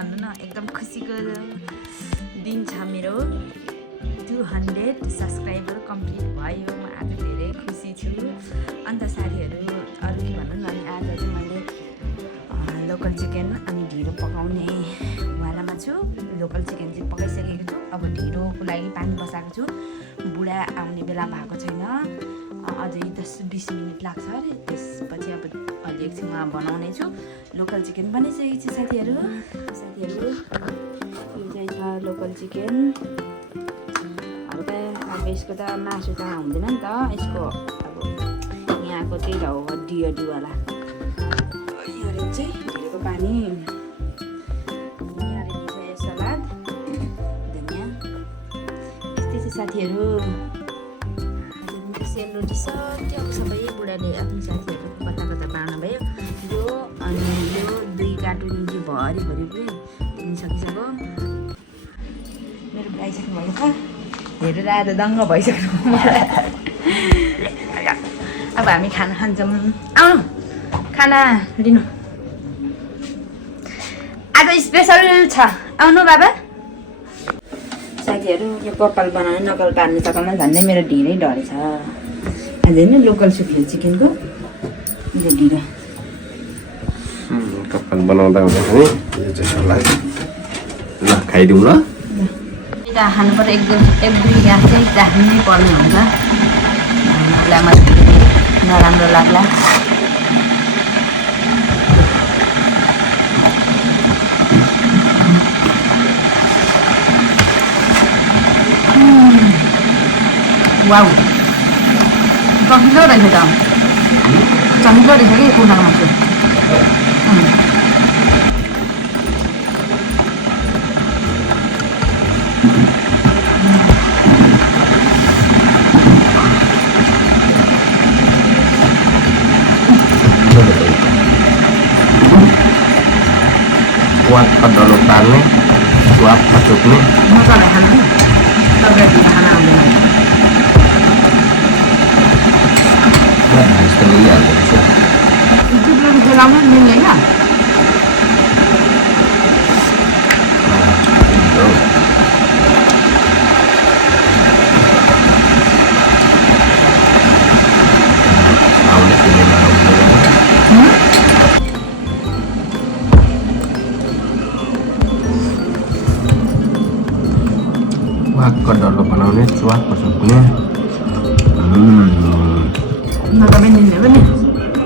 भन्नु न एकदम खुसीको दिन छ मेरो 200 सब्सक्राइबर कम्प्लिट भयो म आज धेरै खुसी छु अन्त साथीहरू अरु के भन्नु न आज चाहिँ मैले लोकल चिकन अनि ढिँडो पकाउने वालामा छु लोकल चिकन चाहिँ पकाइसकेको छु अब ढिँडोको लागि पानी बसाएको छु बुढा आउने बेला भएको छैन अझै 10-20 मिनेट लाग्छ अरे त्यसपछि अब अलि एकछिनमा बनाउने छु लोकल चिकन बनिसकेको छ साथीहरू यो चाहिँ छ लोकल चिकन हल्का अब यसको त मासु त हुँदैन नि त यसको अब यहाँको त्यही त हो हड्डीवाला यहाँ चाहिँ ढिँडोको पानी यहाँ रहेछ सलाद धनियाँ यस्तै छ साथीहरू सेलरोटी सक्यो अब सबै बुढाले आफ्नो साथीहरूको कता बाँड्नु भयो यो अनि यो 2 कार्टुन चाहिँ भरिभरि पनि सकिसक्यो मेरो आइसक्नु भयो त हेरेर आएर दङ्ग भइसक्नु अब हामी खाना खान्छौँ आउनु खाना लिनु आज स्पेसल छ आउनु बाबा साथीहरू यो कपाल बनाउने नकल पार्ने चक्करमा झन्डै मेरो ढिँडै डढेछ आज होइन लोकल सुक्यो चिकनको यो ढिँडो कपाल बनाउँदा हुँदाखेरि यो चाहिँ सलाद ल खाइदिउँ ल यता खानु पर्यो एक दुई ग्यास चाहिँ राख्नै पर्ने हुन्छ उसलाई नराम्रो लाग्ला वाउ चम्किलो रहेछ त चम्किलो रहेछ कि कुनाको मासु kuat pedalutannya suap masuknya masa lehannya terjadi lehannya ambil harus terlihat itu belum hilangnya minyak kedua बनाउने स्वाद पसक्ने नतबै निन्ने पनि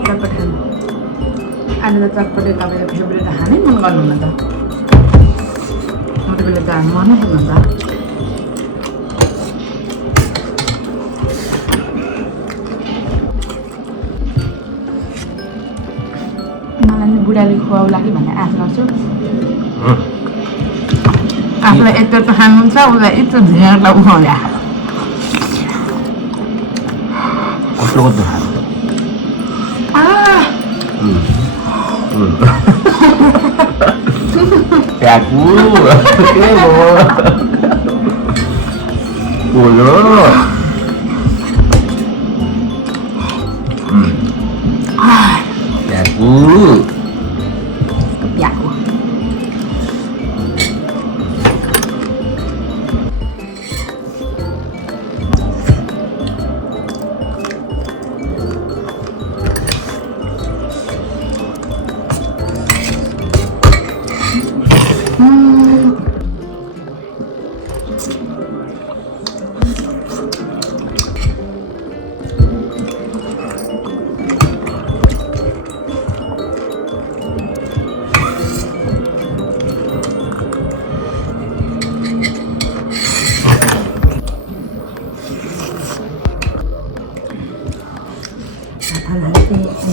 चटपट खानु आज त चटपटे तपाईँले फेभरेट खानै मन गर्नुहुन्न त म त बेला त मनै पुग्नु त मलाई नि बुढाले खुवाउला कि भन्ने आश गर्छु आफूलाई यत्रो त खानुहुन्छ उसलाई यत्रो झिँगालाई उठाउला कसलो कस्तो खानु aku ulo aku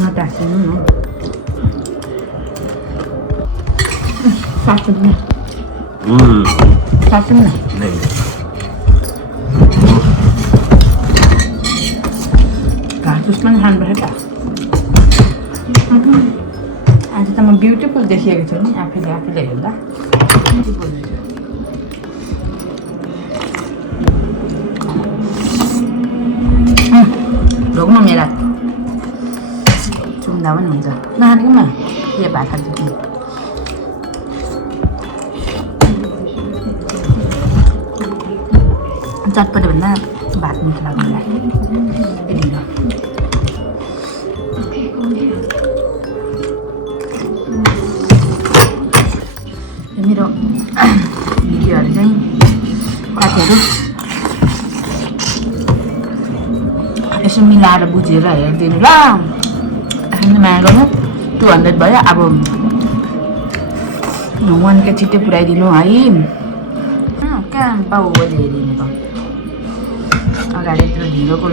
natasin no sasin na sasin na kasus man handbrake आज त म ब्युटिफुल देखिएको छु नि आफैले हेर्दा ढोक्नु मेरा चुम्दा पनि हुन्छ नखानेकोमा के भात खान्छ चटपटे भन्दा भात मिठो लाग्छ मेरो भिडियोहरू चाहिँ साथीहरू यसो मिलाएर बुझेर हेरिदिनु ल आफ्नो माया गर्नु 200 भयो अब 1K छिट्टै पुऱ्याइदिनु है कहाँ बाउले हेरिदिनु त अगाडि यत्रो ढिलोको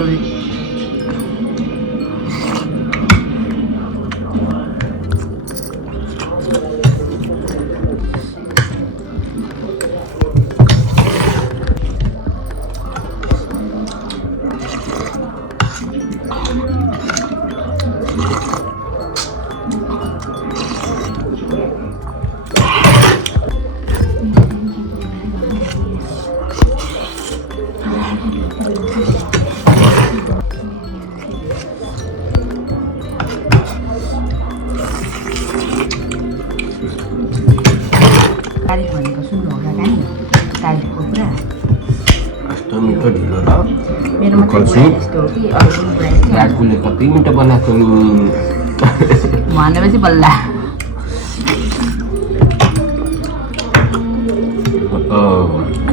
तारिफ भनेको सुन्नु होला गाई तारिफको कुरा कस्तो मिठो ढिलो र मेरो मात्रै बुढाइ यस्तो हो कि अरू बुढाइ राजुले कति मिठो बनाएको नि भनेपछि बल्ल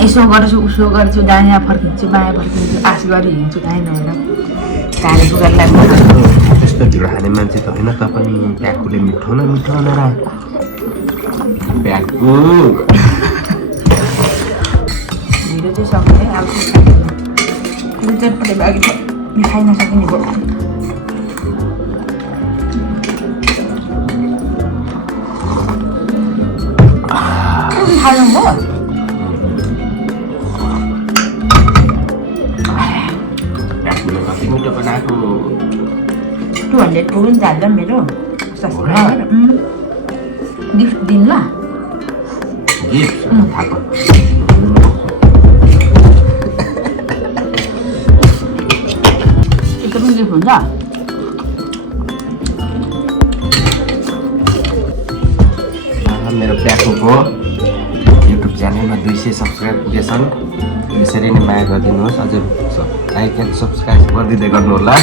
यसो गर्छु उसो गर्छु दायाँ फर्किन्छु बायाँ फर्किन्छु आश गरी हिँड्छु कहीँ नभएर काले कुकुरलाई त्यस्तो ढिलो खाने मान्छे त होइन तपाईँ प्याकुले मिठो न र प्याकु ढिलो चाहिँ सक्ने अब चटपटे अघि खाइ नसकिने भयो खानु भयो प्याकुले कति मिठो बनाएको 200 को पनि जान्छ मेरो सब्सक्राइबर गिफ्ट दिन ल गिफ्ट थाहा त्यो पनि गिफ्ट हुन्छ मेरो प्याकुको युट्युब च्यानलमा 200 सब्सक्राइब पुगेछन् यसरी नै माया गरिदिनुहोस् अझै लाइक एन्ड सब्सक्राइब गरिदिँदै गर्नुहोला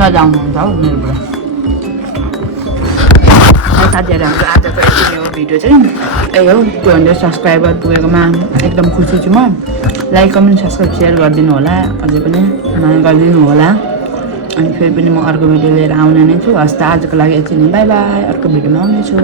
जाउनुहुन्छ हौ मेरोबाट साथीहरू हाम्रो आजको यति हो भिडियो चाहिँ त्यही हो 200 सब्सक्राइबर पुगेकोमा एकदम खुसी छु म लाइक कमेन्ट सब्सक्राइब सेयर गरिदिनु होला अझै पनि माया गरिदिनु होला अनि फेरि पनि म अर्को भिडियो लिएर आउने नै छु हस् त आजको लागि यति नै बाई बाई अर्को भिडियोमा आउनेछु